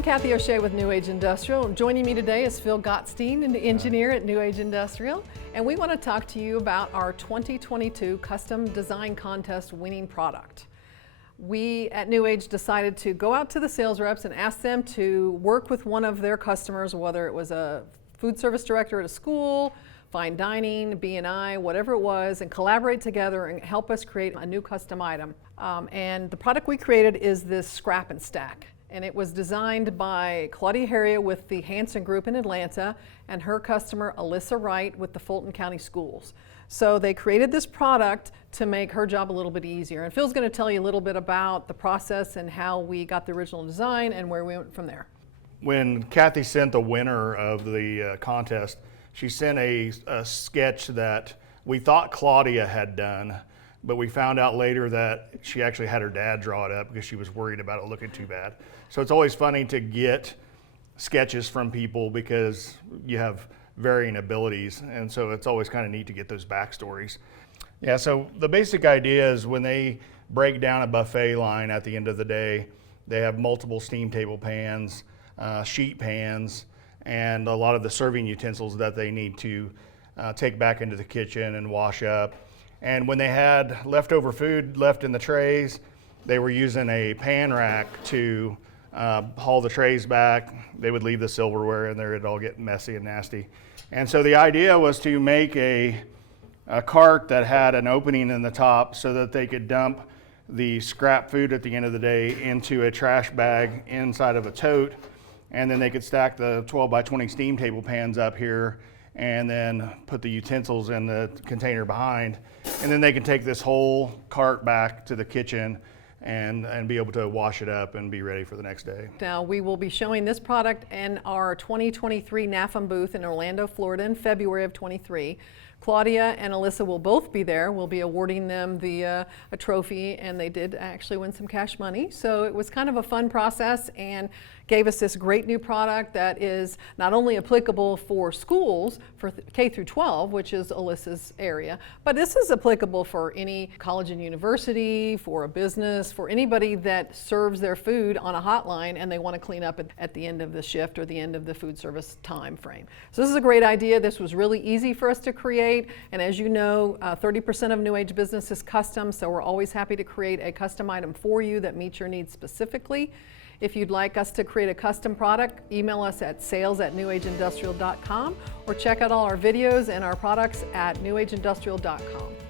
I'm Cathy O'Shia with New Age Industrial. Joining me today is Phil Gottstine, an engineer at New Age Industrial. And we want to talk to you about our 2022 Custom Design Contest winning product. We at New Age decided to go out to the sales reps and ask them to work with one of their customers, whether it was a food service director at a school, fine dining, B&I, whatever it was, and collaborate together and help us create a new custom item. And the product we created is this scrap and stack. And it was designed by Claudia with the Hansen Group in Atlanta and her customer Alyssia Wright with the Fulton County Schools. So they created this product to make her job a little bit easier. And Phil's going to tell you a little bit about the process and how we got the original design and where we went from there. When Cathy sent the winner of the contest, she sent a sketch that we thought Claudia had done, but we found out later that she actually had her dad draw it up because she was worried about it looking too bad. So it's always funny to get sketches from people because you have varying abilities, and so it's always kind of neat to get those backstories. Yeah, so the basic idea is when they break down a buffet line at the end of the day, they have multiple steam table pans, sheet pans, and a lot of the serving utensils that they need to take back into the kitchen and wash up. And when they had leftover food left in the trays, they were using a pan rack to haul the trays back. They would leave the silverware in there, it'd all get messy and nasty. And so the idea was to make a cart that had an opening in the top so that they could dump the scrap food at the end of the day into a trash bag inside of a tote, and then they could stack the 12 by 20 steam table pans up here and then put the utensils in the container behind. And then they can take this whole cart back to the kitchen and be able to wash it up and be ready for the next day. Now we will be showing this product in our 2023 NAFM booth in Orlando, Florida in February of 23. Claudia and Alyssia will both be there. We'll be awarding them a trophy, and they did actually win some cash money. So it was kind of a fun process and gave us this great new product that is not only applicable for schools, for K through 12, which is Alyssia's area, but this is applicable for any college and university, for a business, for anybody that serves their food on a hotline and they want to clean up at the end of the shift or the end of the food service time frame. So this is a great idea. This was really easy for us to create. And as you know, 30% of New Age business is custom, so we're always happy to create a custom item for you that meets your needs specifically. If you'd like us to create a custom product, email us at sales@newageindustrial.com or check out all our videos and our products at newageindustrial.com.